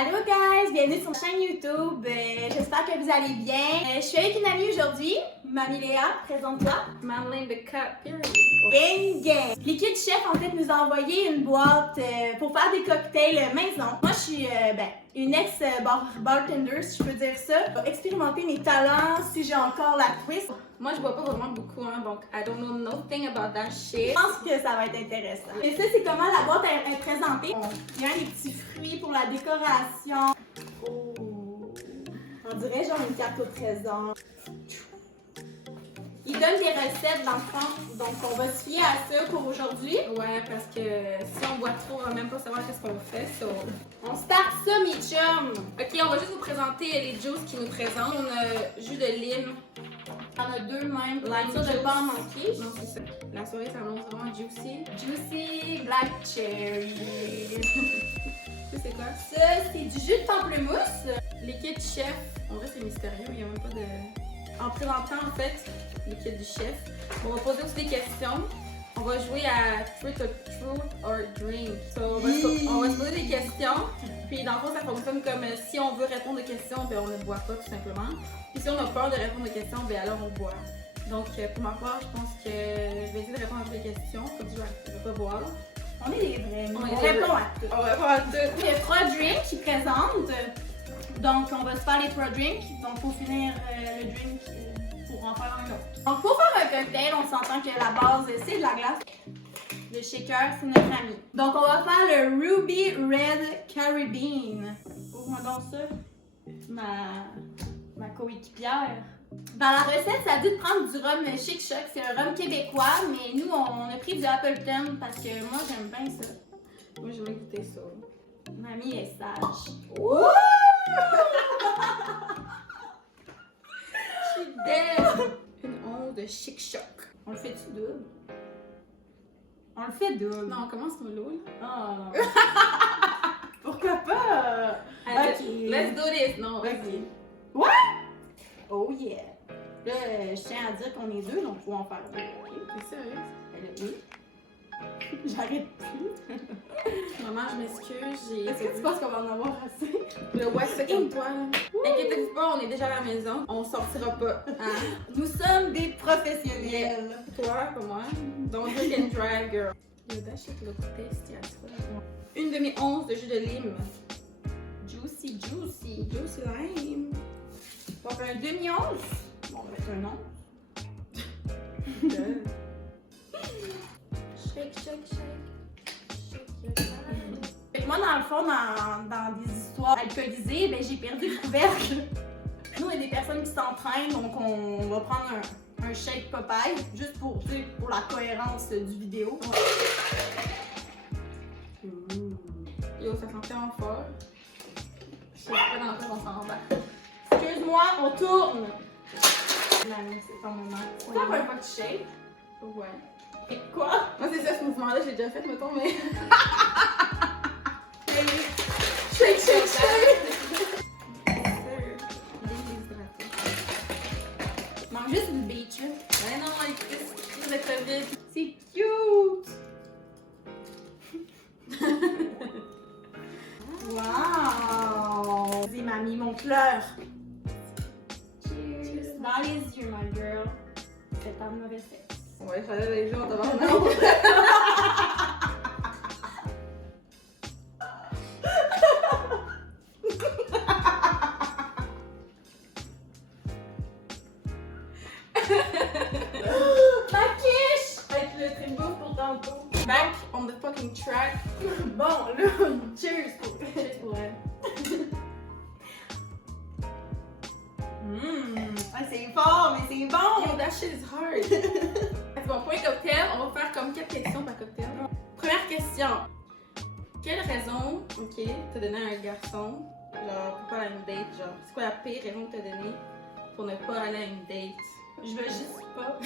Allô guys, bienvenue sur ma chaîne YouTube. J'espère que vous allez bien. Je suis avec une amie aujourd'hui, Mamie Léa, présente-toi. Madeleine de Cap, period. Gang gang. Liquid Chef en fait nous a envoyé une boîte pour faire des cocktails maison. Moi je suis une ex-bartender si je peux dire ça. Pour expérimenter mes talents si j'ai encore la twist. Moi, je bois pas vraiment beaucoup, hein, donc I don't know nothing about that shit. Je pense que ça va être intéressant. Et ça, c'est comment la boîte est présentée. Il y a des petits fruits pour la décoration. Oh. On dirait genre une carte au trésor. Ils donnent des recettes dans le fond, donc on va se fier à ça pour aujourd'hui. Ouais, parce que si on boit trop, on va même pas savoir qu'est-ce qu'on fait, so... On start ça, mes chums. Ok, on va juste vous présenter les juices qui nous présentent. On a jus de lime. Il y en a deux même. Lime Ça, de juice. pas en manquer. Non, c'est ça. La soirée s'annonce vraiment juicy. Juicy Black Cherry. Ça, c'est quoi? Ça, c'est du jus de pamplemousse. Liquide chef. En vrai, c'est mystérieux, il n'y a même pas de... En présentant, en fait, liquide du chef, on va poser aussi des questions. On va jouer à Truth or Drink. So, on va se poser des questions. Puis dans le fond, ça fonctionne comme si on veut répondre aux questions, ben on ne boit pas tout simplement. Puis si on a peur de répondre aux questions, ben alors on boit. Donc pour ma part, je pense que je vais essayer de répondre à toutes les questions. Comme ça, je ne vais pas boire. On est des vrais. On On répond à tout. On va répondre à tout. Il y a 3 drinks qui présentent. Donc, on va se faire les 3 drinks. Donc, pour finir le drink, pour en faire un autre. Donc, pour faire un cocktail, on s'entend que la base, c'est de la glace. Le shaker, c'est notre ami. Donc, on va faire le Ruby Red Caribbean. Ouvre-moi donc ça. Ma coéquipière. Dans la recette, ça dit de prendre du rhum Chic Choc. C'est un rhum québécois, mais nous, on a pris du Appleton parce que moi, j'aime bien ça. Moi, je vais goûter ça. Mamie est sage. Wouh! Je suis dead! Une onde de Chic Choc. On le fait-tu double? On le fait double. Non, on commence comme l'eau. Ah. Pourquoi pas? Ok. Let's do this! Non, vas-y. What? Oh yeah. Là, je tiens à dire qu'on est deux, donc faut en faire deux. Ok? T'es sérieuse? Oui. J'arrête plus. Maman, je m'excuse. Est-ce que tu penses qu'on va en avoir assez? Le ouais, c'est comme toi. Inquiétez-vous pas, on est déjà à la maison. On sortira pas. Hein? Nous sommes des professionnels. Toi, comme moi. Don't drink and drive, girl. Le dash it look tasty à toi. Une demi-once de jus de lime. Juicy. Juicy lime. Donc un demi-once. Bon, on va mettre un once. Shake, shake, shake. Shake your time. Fait que moi, dans le fond, dans des histoires alcoolisées, ben, j'ai perdu le couvercle. Nous, il y a des personnes qui s'entraînent, donc on va prendre un shake Popeye, juste pour la cohérence du vidéo. Yo, ça sent tellement fort. Je sais pas dans quoi on s'en va. Excuse-moi, on tourne! Mamie, c'est ton moment. C'est la première fois que tu shakes? Ouais. Et quoi? Moi, c'est ça, ce mouvement-là, j'ai déjà fait, mettons, mais. Shake, shake, shake! Mange juste une beach. Mais non, écoute, vous êtes COVID. C'est cute! Wow! Vas-y, mamie, montre-leur! Cheers! Dans les yeux, my girl. C'est un mauvais sexe. Ouais, fallait les jours devant Ma quiche! Avec le tribut pour tantôt. Back on the fucking track. Bon, là, cheers pour Ouais. Ah, c'est fort, mais c'est bon! Yo, that shit is hard. C'est bon, pour les cocktails, on va faire comme 4 questions par cocktail. Première question. Quelle raison, ok, t'as donné à un garçon, genre, pour pas aller à une date, genre, c'est quoi la pire raison que t'as donnée pour ne pas aller à une date? Je veux juste pas.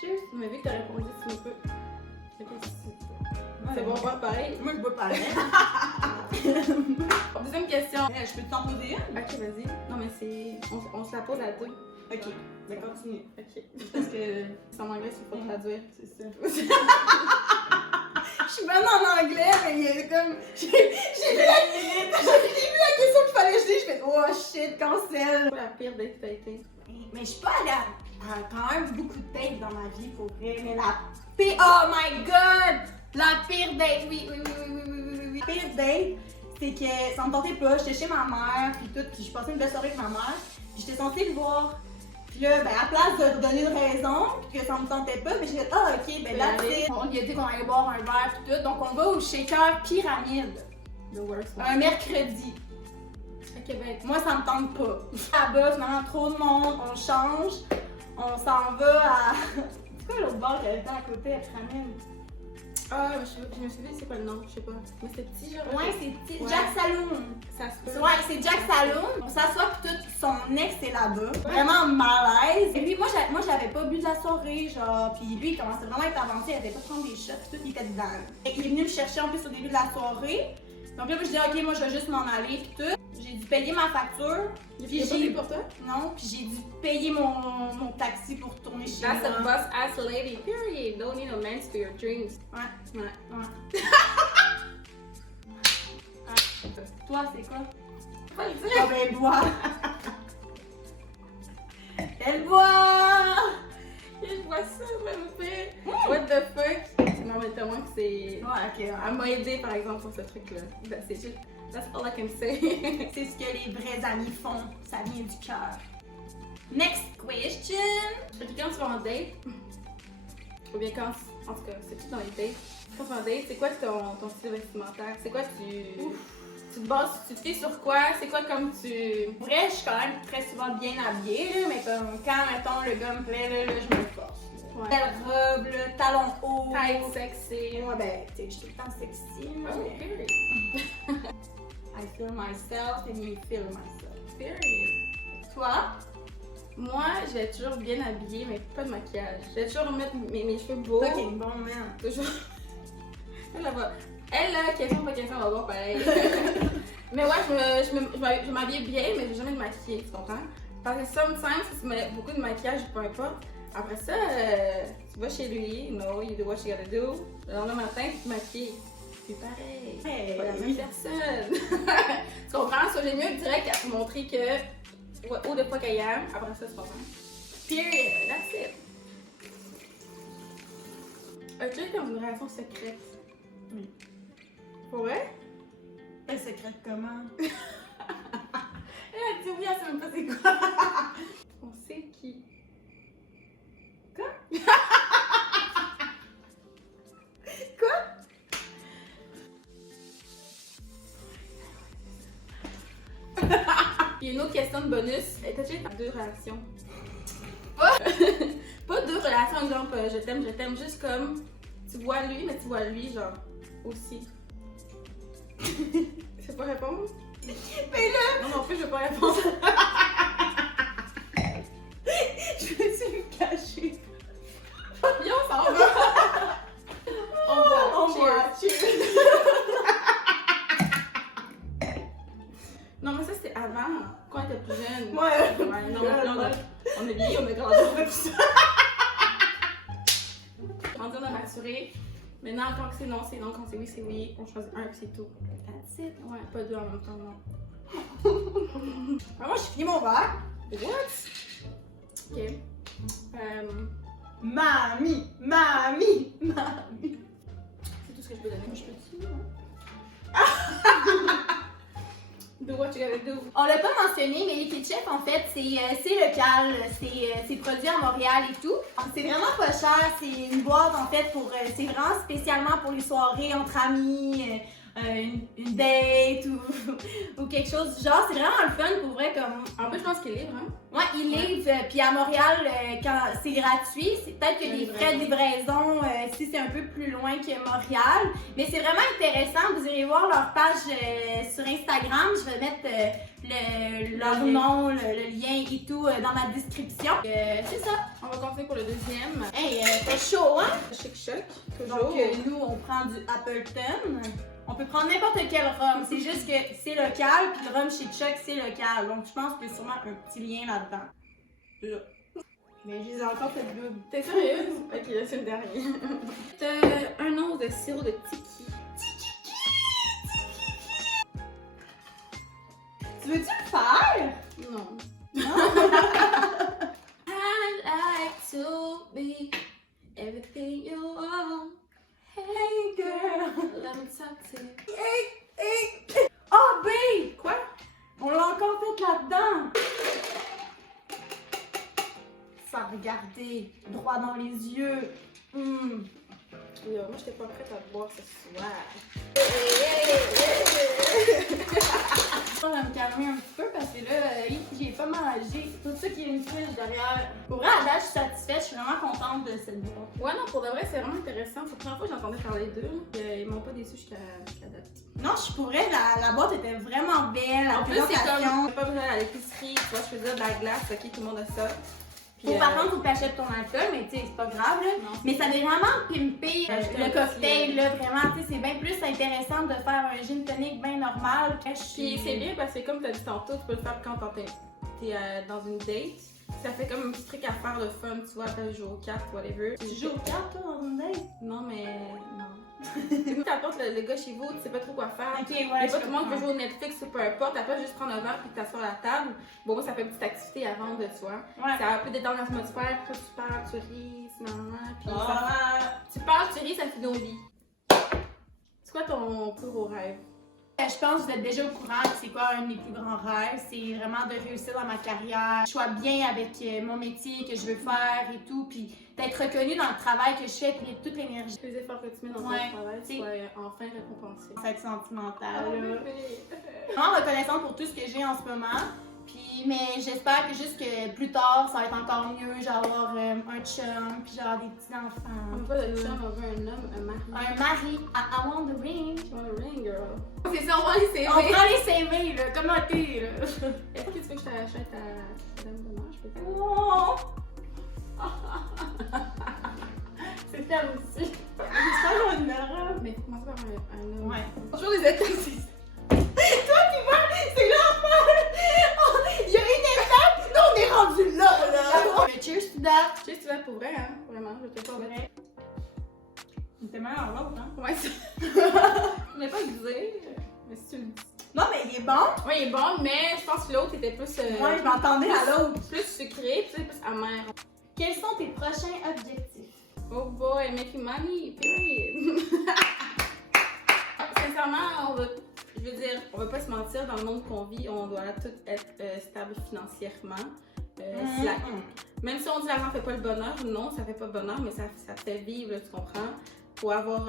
Cheers! Mais vu que t'as répondu, tu me peux. Ok, c'est bon, pas pareil. Moi, je veux pas. Deuxième question. Je peux t'en poser une? Ok, vas-y. Non, mais c'est. On se la pose à deux. Ok, ben continue. Ok. Parce que c'est en anglais, il faut traduire. C'est ça. Je suis bonne en anglais, mais il comme. J'ai vu la question qu'il fallait jeter, je fais oh shit, cancel. C'est quoi la pire date que t'as été? Mais je suis pas allée à quand même beaucoup de dates dans ma vie pour vrai, mais la pire. Oh my god! La pire date, oui. La pire date, c'est que ça me tentait pas, j'étais chez ma mère, puis tout, puis je passais une belle soirée avec ma mère, puis j'étais censée le voir. Puis là, ben, à place de donner une raison, puis que ça me tentait pas, ben j'ai dit, ah ok, ben là, tu sais, on lui a dit qu'on allait boire un verre, puis tout, donc on va au shaker Pyramide, The worst one. un mercredi. À Québec. Moi, ça me tente pas. Là-bas, finalement, trop de monde, on change, on s'en va à. C'est quoi l'autre bar qui était à côté à Pyramide? Ah, je me souviens, c'est quoi le nom? Je sais pas. Mais c'est petit, genre. Ouais, c'est petit. Ouais. Jack Saloon. Ça se peut. Ouais, c'est Jack Saloon. On s'assoit pis tout, son ex est là-bas. Vraiment malaise. Et puis moi, j'avais pas bu de la soirée, genre. Puis lui, il commençait vraiment à être avancé, il avait pas prendre des shots pis tout, il était dedans. Et il est venu me chercher en plus au début de la soirée. Donc là, je dis, ok, moi, je vais juste m'en aller pis tout. J'ai dû payer ma facture. Puis j'ai payé pour toi? Non, puis j'ai dû payer mon taxi pour retourner chez That's a moi. boss ass lady, period. Don't need a man for your dreams. Ouais. Ouais. Toi, c'est quoi? Pas le dire. Ah ben, elle boit. Elle boit! Je vois ça, je me fais. What the fuck? Non, mais tellement que c'est. Ouais, ok. Elle m'a aidé par exemple pour ce truc-là. C'est juste. That's all I can say. C'est ce que les vrais amis font. Ça vient du cœur. Next question. Fait que quand tu vas en date, ou bien quand. En tout cas, c'est tout dans les dates. Quand tu vas en date, c'est quoi ton style vestimentaire? C'est quoi tu te bases, tu te fies sur quoi? C'est quoi comme tu. En vrai, je suis quand même très souvent bien habillée, là, mais comme quand, mettons, le gars me plaît, là, je me force. Ouais. Belle robe, là, talons hauts. Tight, sexy. Ouais, ben, tu sais, je suis tout le temps sexy. là, Oh, mais period. I feel myself and you feel myself. Period. Toi? Moi, je vais être toujours bien habillée, mais pas de maquillage. Je vais toujours mettre mes cheveux beaux. Toi qui es une bonne man. Toujours. Elle, là, question pas question, on va voir pareil. Mais ouais, je m'habille bien, mais je vais jamais me maquiller, tu comprends? Parce que sometimes, si tu mets beaucoup de maquillage, peu importe, après ça, tu vas chez lui, you do what you gotta do. Le lendemain matin, tu te maquilles. C'est pareil. Hey. C'est pas la même personne. Tu comprends? So, j'ai mieux direct à te montrer que où de fois qu'elle aime, après ça, tu comprends? Period. That's it. As-tu été dans une relation secrète? Oui. Pour vrai? Elle secrète comment? Elle a dit oui, elle sait même pas c'est quoi. On sait qui. Quoi? Quoi? Puis une autre question de bonus. T'as-tu été dans 2 relations? Pas 2 relations, exemple, je t'aime, juste comme tu vois lui, mais tu vois lui, genre, aussi. Tu veux pas répondre? Mais là, Non, non plus, je veux pas répondre. je me suis cachée. Viens, on s'en va. On Cheers. voit. Cheers. Non, mais ça, c'était avant, quand on était plus jeune. Ouais. Non, mais là, on a vieilli, on a grandi, on a tout ça. On a maturé. Maintenant, quand c'est non, c'est non. Quand c'est oui, c'est oui. On choisit un, puis c'est tout. That's it. Ouais, pas 2 en même temps, non. Moi, j'ai fini mon verre. What? Ok. Mamie, mamie, mamie. C'est tout ce que je peux donner. Je peux dessus, Do what you gotta do. On l'a pas mentionné, mais Liquid Chef, en fait, c'est local, c'est produit à Montréal et tout. C'est vraiment pas cher, c'est une boîte, en fait, c'est vraiment spécialement pour les soirées entre amis, une date ou quelque chose du genre. C'est vraiment le fun pour vrai, comme... En plus, je pense qu'il est libre, hein? Ouais, il livre, puis à Montréal, quand c'est gratuit, c'est peut-être que les frais de livraison, si c'est un peu plus loin que Montréal, mais c'est vraiment intéressant, vous irez voir leur page sur Instagram, je vais mettre leur nom, le lien et tout dans ma description. C'est ça. On va continuer pour le deuxième. Hey, c'est chaud, hein? Chic Choc, Donc toujours. nous, on prend du Appleton. On peut prendre n'importe quel rhum, c'est juste que c'est local, puis le rhum Chic Choc, c'est local. Donc je pense qu'il y a sûrement un petit lien là-dedans. Là. Mais je les ai encore fait deux. T'es sérieuse? Ok, là, c'est le dernier. T'as un once de sirop de tiki. Tu veux-tu le faire? Non. I'd like to be everything you want. Hey girl! Let me talk to you. Oh, B! Quoi? On l'a encore fait là-dedans! Sans regarder, droit dans les yeux. Yo, moi, j'étais pas prête à te boire ce soir. Je vais me calmer un petit peu parce que là, j'ai pas mangé. C'est pour ça qu'il y a une fiche derrière. Pour vrai, à date, je suis satisfaite. Je suis vraiment contente de cette boîte. Ouais, non, pour de vrai, c'est vraiment intéressant. C'est la première fois que j'entendais parler d'eux. Ils m'ont pas déçu jusqu'à date. Non, je suis pour vrai, la boîte était vraiment belle. La En plus, c'est présentation. comme, pas besoin d'aller à l'épicerie, tu vois, je faisais de la glace, ok, tout le monde a ça. Puis, Par contre, faut que t'achètes ton alcool, mais tu sais, c'est pas grave, là. Non. Mais ça vient vraiment pimper Ajouter le un cocktail, petit, là. Vraiment, tu sais, c'est bien plus intéressant de faire un gin tonic bien normal. Puis c'est bien parce que comme tu as dit tantôt, tu peux le faire quand t'es dans une date. Ça fait comme un petit truc à faire le fun, tu vois, après jouer aux cartes, whatever. Tu joues aux cartes, toi, dans une date? Non, mais non. T'apportes le gars chez vous, tu sais pas trop quoi faire. Ok, Il y ouais. a pas tout le monde qui veut jouer au Netflix ou peu importe. Après, juste prendre un verre puis t'asseoir à la table. Bon, moi, ça fait une petite activité avant de toi. Ouais. Ça peut détendre l'atmosphère, après tu parles, tu ris, finalement. Puis Ah. tu parles, tu ris, ça finit au lit. C'est quoi ton plus gros rêve? Je pense que vous êtes déjà au courant que c'est quoi un de mes plus grands rêves. C'est vraiment de réussir dans ma carrière. Je sois bien avec mon métier que je veux faire et tout. Puis d'être reconnue dans le travail que je fais puis toute l'énergie. Les efforts que tu mets dans ton Ouais, travail t'sais. soient enfin récompensés. Ça va être sentimental. Oh, là. bébé. Vraiment reconnaissante pour tout ce que j'ai en ce moment. Puis, mais j'espère que juste que plus tard, ça va être encore mieux. Genre avoir un chum, puis genre des petits On enfants. veut pas de chum, on veut un homme, un mari. Un mari. I want the ring. Tu veux un ring, girl. C'est ça, on va les CV. On prend les CV, là. Comment t'es, là? Est-ce que tu veux que je t'achète ta dame de manche, peut-être? Oh! C'est ferme aussi. C'est ça, une robe. Mais commence par un homme. Ouais. Bonjour les étapes. C'est l'enfer! Oh, il y a une étape! Nous, on est rendu là, là! Cheers to that! Tu sais, tu vas pour vrai, hein? Vraiment, je te C'est promets. vrai. C'était meilleur l'autre, hein? Ouais, c'est. Je voulais pas le dire, mais si tu le dis. Non, mais il est bon! Ouais, il est bon, mais je pense que l'autre était plus. Moi, je m'entendais à l'autre. Plus sucré, tu sais, plus amer. Quels sont tes prochains objectifs? Oh boy, making money, period. Sincèrement, je veux dire, on va pas se mentir, dans le monde qu'on vit, on doit tous être stable financièrement. Même si on dit l'argent fait pas le bonheur, non, ça fait pas le bonheur, mais ça te fait vivre, là, tu comprends? Pour avoir,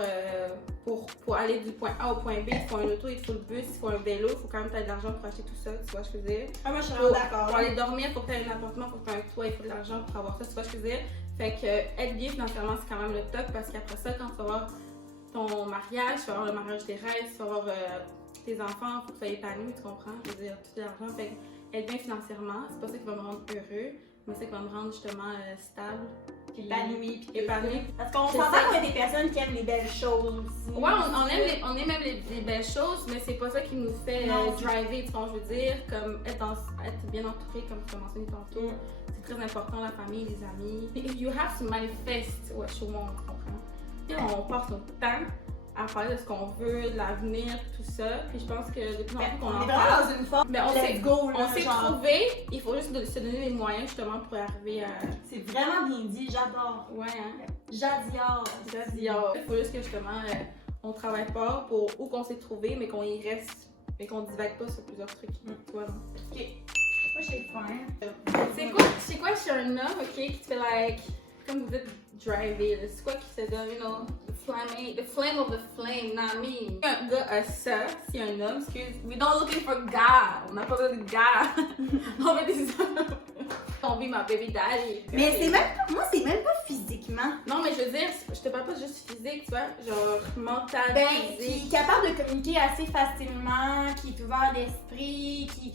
pour aller du point A au point B, il faut un auto, il faut le bus, il faut un vélo, il faut quand même t'aies de l'argent pour acheter tout ça, tu vois ce que je veux dire? Ah, moi, je suis Pour, vraiment d'accord. pour aller dormir, il faut que tu aies un appartement, il faut que tu aies un toit, il faut de l'argent pour avoir ça, tu vois ce que je veux dire? Fait que être bien financièrement, c'est quand même le top parce qu'après ça, quand tu vas avoir ton mariage, tu vas avoir le mariage des rêves, tu vas avoir tes enfants, il faut que tu sois épanoui, tu comprends? Je veux dire, tout l'argent. Fait que être bien financièrement, c'est pas ça qui va me rendre heureux, mais c'est ça qui va me rendre justement stable. Épanoui. Épanoui. Parce qu'on C'est s'entend ça. qu'on est des personnes qui aiment les belles choses aussi. Ouais, on aime même les belles choses, mais c'est pas ça qui nous fait Non. driver, tu vois, je veux dire, comme être bien entouré, comme tu as mentionné tantôt. C'est très important, la famille, les amis. You have to manifest what you want, tu comprends? Puis on passe notre temps à parler de ce qu'on veut, de l'avenir, tout ça. Puis je pense que de plus en plus qu'on On en est parle, vraiment dans une forme. mais on Let's s'est go, là, on s'est genre. trouvé, il faut juste se donner les moyens justement pour arriver à. C'est vraiment bien dit, j'adore. Ouais, hein? J'adore. Il faut juste que justement on travaille pas pour où qu'on s'est trouvé, mais qu'on y reste, mais qu'on divague pas sur plusieurs trucs. Tu vois, non? Ok. Moi, j'ai faim. C'est quoi, je suis un homme, ok, qui te fait like, comme vous dites, driver, là. C'est quoi qui te donne, you know, the flame of the flame, not me. Un gars a ça, c'est un homme, excuse, we don't looking for God, on n'a pas besoin de gars, on veut des hommes. On vit ma baby daddy. Mais c'est même pas, moi, c'est même pas physiquement. Non, mais je veux dire, je te parle pas juste physique, tu vois, genre mental, Ben, qui physique. est capable de communiquer assez facilement, qui est ouvert d'esprit, qui.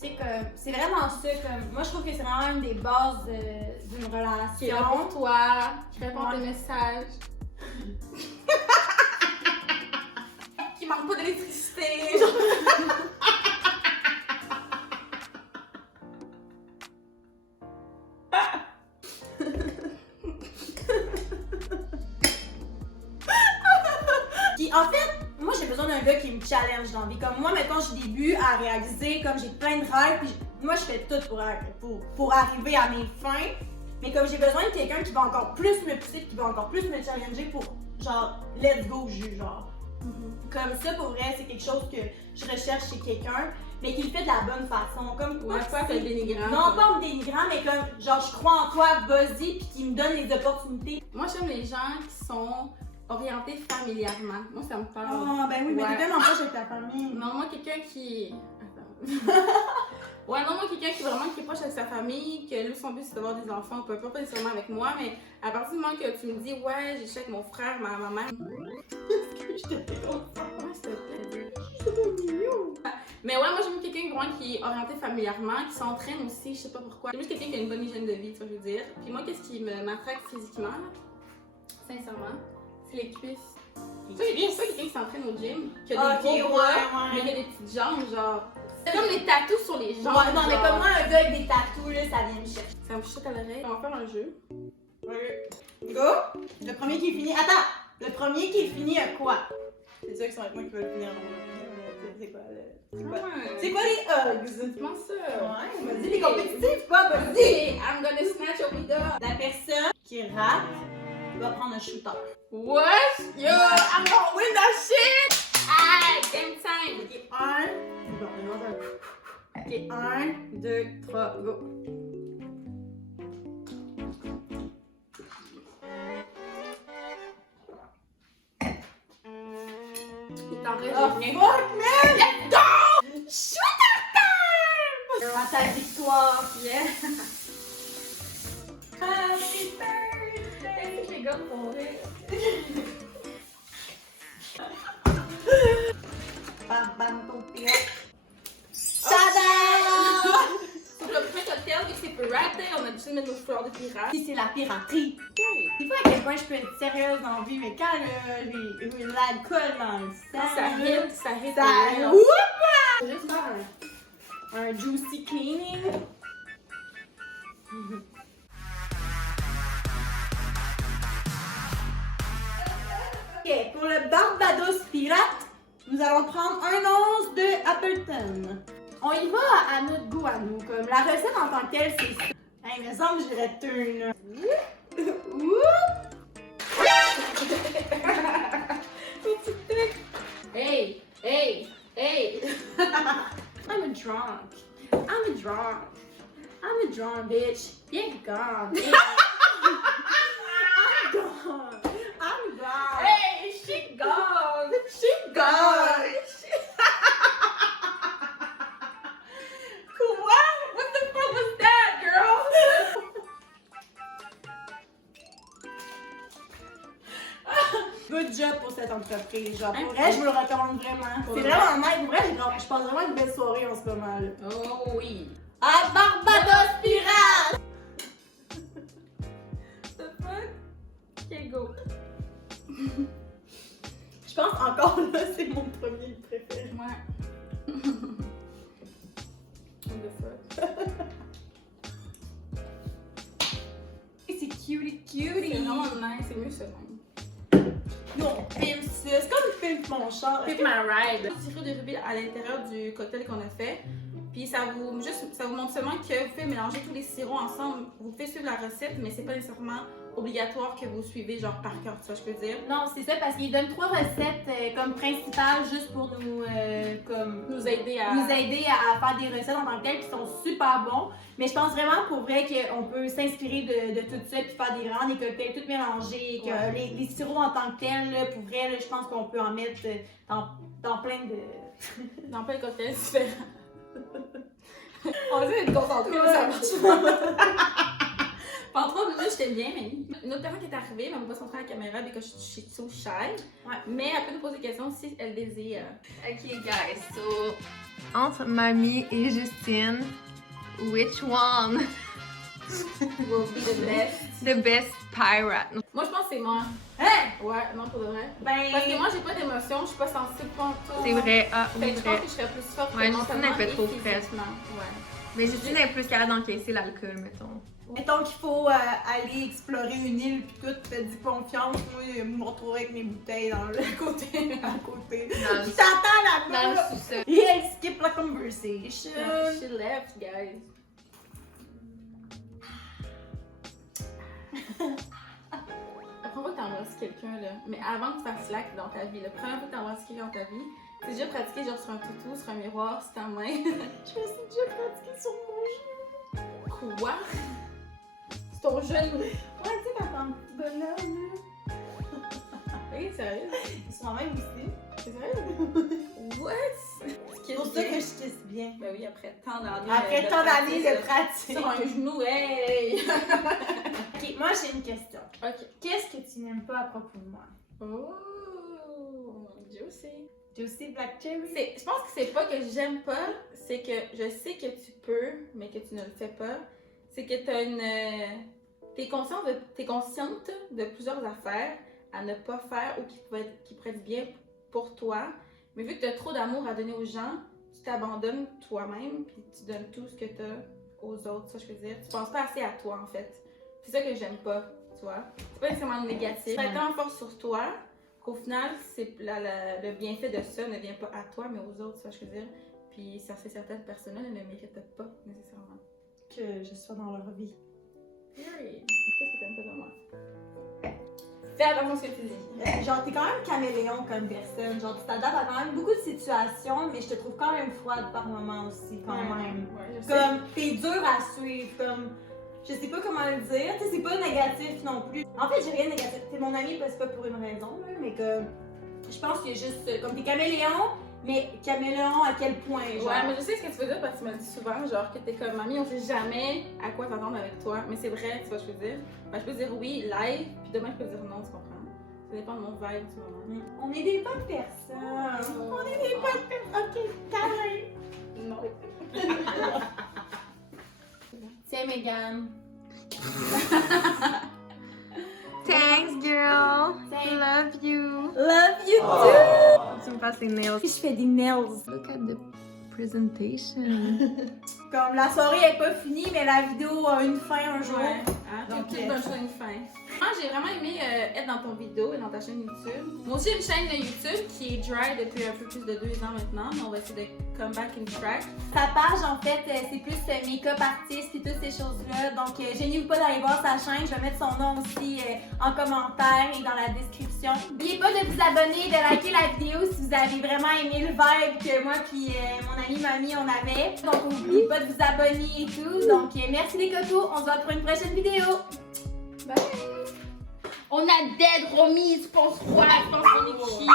Tu sais, comme. C'est vraiment ça, comme. Moi, je trouve que c'est vraiment une des bases d'une relation. Qui est là pour toi, qui répond à tes messages. Qui manque pas d'électricité. Puis, en fait, moi, j'ai besoin d'un gars gars qui me challenge dans la vie. Comme moi, mettons, j'ai des buts à réaliser, comme j'ai plein de rêves, puis moi, je fais tout pour arriver à mes fins. Mais comme j'ai besoin de quelqu'un qui va encore plus me pousser, qui va encore plus me challenger pour, genre, let's go, genre. Comme ça, pour vrai, c'est quelque chose que je recherche chez quelqu'un, mais qui le fait de la bonne façon. Comme Ouais, pas que dénigrant. Non, pas en dénigrant, mais comme, genre, je crois en toi, vas-y, puis qui me donne les opportunités. Moi, j'aime les gens qui sont orientés familièrement. Moi, ça me parle. Ah, ben oui, mais Ouais. t'es tellement proche avec ta famille. Non, moi, quelqu'un qui. Attends. Ouais, non, moi, quelqu'un qui vraiment qui est proche avec sa famille, que lui, son but, c'est d'avoir des enfants, peu importe, pas nécessairement avec moi, mais à partir du moment que tu me dis, ouais, j'ai chez avec mon frère, ma mère. Je te fais confiance. Ouais, s'il te plaît. C'est trop mignon. Mais ouais, moi, j'aime quelqu'un vraiment qui est orienté familièrement, qui s'entraîne aussi, je sais pas pourquoi. J'aime juste quelqu'un qui a une bonne hygiène de vie, tu vois, je veux dire. Puis moi, qu'est-ce qui m'attraque physiquement, sincèrement, c'est les cuisses. Tu sais, pas quelqu'un qui s'entraîne au gym, qui a des gros bras, mais qui a des petites jambes, genre. C'est comme des tatous sur les jambes. Ouais, non, mais genre. comme moi, un gars avec des tatous, là, ça vient me chercher. Ça me chute à l'oreille. On va faire un jeu. Go! Le premier qui est fini. Attends! Le premier qui est fini a quoi? C'est ceux qui sont avec moi qui veulent finir. C'est quoi le. C'est quoi les hugs? Comment ça? Ouais, vas-y, les compétitifs, pas, vas-y! I'm gonna snatch a window. La personne qui rate va prendre un shooter. What? Yo, I'm gonna win that shit! Ah, game time! Ok, 1. Bon, ok, 1, 2, 3, go! Il t'en reste Oh, rien. fuck, man! Let's go! Shooter time! À ta victoire, yeah! Happy birthday! Les gars vont rire. Bam, bam, ton pire. Tada! Pour le premier cocktail, vu que c'est piraté, on a décidé de mettre nos fleurs de pirate. Si c'est la piraterie. Je sais pas à quel point je peux être sérieuse dans la vie, mais quand l'alcool dans le sang, Ça hit. ça Oups! Juste faire un juicy cleaning. Ok, pour le Barbados Pirate, nous allons prendre un once de Appleton. On y va à notre goût à nous, comme la recette en tant que telle, c'est ça. Hey, il me semble que je dirais turn. Hey, hey, hey! I'm a drunk. I'm a drunk. I'm a drunk, bitch. Yeah, gone. Yeah. I'm gone. I'm gone. Hey, she gone! She gone. What? What the fuck was that, girl? Good job pour cette entreprise. Genre, pour vrai, je vous le recommande vraiment. C'est vraiment nice. Pour vrai, je passe vraiment une belle soirée en ce moment. Là. Oh oui. À Barbados Pirate! The fuck? Ok, go. Je pense encore là, c'est mon premier préféré. Ouais. What the fuck? C'est cutie C'est cutie. vraiment nice, c'est mieux ça même. Nous, on filme ça. C'est comme le film mon char. Pick my ride. Sirop de rubis à l'intérieur du cocktail qu'on a fait. Puis ça vous montre seulement que vous pouvez mélanger tous les sirops ensemble. Vous pouvez suivre la recette, mais c'est pas nécessairement obligatoire que vous suivez genre par cœur, tu vois, je peux dire. Non, c'est ça, parce qu'il donne 3 recettes comme principales juste pour nous, Nous aider à faire des recettes en tant que telles qui sont super bons. Mais je pense vraiment pour vrai qu'on peut s'inspirer de tout ça puis faire vraiment des cocktails tout mélangés. Que Ouais. les sirops en tant que tels, là, pour vrai, là, je pense qu'on peut en mettre dans plein de. dans plein de cocktails différents. On essaie d'être concentrés, mais ça marche pas. Pendant 3 minutes, j'étais bien, mais une autre personne qui est arrivée, mais on va pas se montrer à la caméra parce que je suis so shy. Ouais. Mais elle peut nous poser des questions si elle désire. Ok, guys, so entre Mamie et Justine, which one Will be the best. the best pirate? Moi, je pense que c'est moi. Hein? Ouais, non, pour de vrai. Ben. Parce que moi, j'ai pas d'émotion, je suis pas sensible pour tout. C'est vrai, ah Fait oui, que je vrai. pense que je serais plus forte Ouais, que Justine est un peu mentalement trop et fraîche. physiquement. Ouais. Mais Justine est plus capable d'encaisser l'alcool, mettons. Mettons qu'il faut aller explorer une île pis tout, tu te dis confiance, moi je me retrouverai avec mes bouteilles dans le côté à côté. Dans Pis t'attends le là-bas! sous-sol. Et elle skip la conversation. She left, guys. La première fois que t'embrasses quelqu'un, là, mais avant que tu fasses l'acte dans ta vie, la première fois que t'embrasses quelqu'un dans ta vie, t'as déjà pratiqué genre sur un toutou, sur un miroir, sur ta main. Je me suis déjà pratiquée sur mon genou. Quoi? C'est ton genou. Ouais, tu sais, quand t'as un petit bonhomme, Oui, sérieux? ils sont même aussi. C'est sérieux? What? C'est pour ça que je tisse bien. Ben oui, après tant d'années. Après tant d'années de pratique. Sur un genou, hey! Ok, moi j'ai une question. Ok. Qu'est-ce que tu n'aimes pas à propos de moi? Oh, Juicy. Juicy Black Cherry? Je pense que c'est pas que j'aime pas, c'est que je sais que tu peux, mais que tu ne le fais pas. C'est que t'as une. T'es consciente de plusieurs affaires à ne pas faire ou qui pourraient être bien pour toi. Mais vu que t'as trop d'amour à donner aux gens, tu t'abandonnes toi-même puis tu donnes tout ce que t'as aux autres. Ça, je veux dire. Tu penses pas assez à toi, en fait. C'est ça que j'aime pas, tu vois. C'est pas nécessairement négatif. Tu fais tellement fort sur toi qu'au final, le bienfait de ça ne vient pas à toi, mais aux autres, ça, je veux dire. Puis ça fait certaines personnes-là ne le méritent pas nécessairement. Que je sois dans leur vie. Period. Qu'est-ce que t'aimes pas de moi? Fais attention à ce que tu dis. Genre, t'es quand même caméléon comme personne. Genre, tu t'adaptes à quand même beaucoup de situations, mais je te trouve quand même froide par moments aussi, quand même. Ouais, je sais. Comme, t'es dur à suivre, comme, je sais pas comment le dire, tu sais, c'est pas négatif non plus. En fait, j'ai rien de négatif, t'es mon ami, c'est pas pour une raison, là, mais comme, je pense qu'il y a juste, comme t'es caméléon, mais caméléon à quel point, genre. Ouais, mais je sais ce que tu veux dire parce que tu me le dis souvent, genre que t'es comme mamie, on sait jamais à quoi t'attendre avec toi. Mais c'est vrai, tu vois, je veux dire. Ben, je peux dire oui, live, puis demain je peux dire non, tu comprends? Ça dépend de mon vibe du moment. On est des bonnes personnes. On est des bonnes personnes. Ok, carré. Non. Tiens, Megan. Thanks, girl. Thanks. Love you. Love you too. Tu me passes les nails. Je fais des nails. Look at the presentation. Comme la soirée est pas finie, mais la vidéo a une fin un jour. Ouais, hein, Donc, toute bonne chose a une fin. Moi, j'ai vraiment aimé être dans ton vidéo et dans ta chaîne YouTube. Moi aussi, j'ai une chaîne YouTube qui est dry depuis un peu plus de 2 ans maintenant, mais on va essayer de come back in track. Sa page, en fait, c'est plus make-up artiste et toutes ces choses-là. Donc, gênez-vous pas d'aller voir sa chaîne. Je vais mettre son nom aussi en commentaire et dans la description. N'oubliez pas de vous abonner, de liker la vidéo si vous avez vraiment aimé le vibe que moi puis mon ami Mamie on avait. Donc, n'oubliez pas de vous abonner et tout. Donc, merci les cocos. On se voit pour une prochaine vidéo. Bye! On a dead Romy, je pense quoi? Je pense qu'on est qui?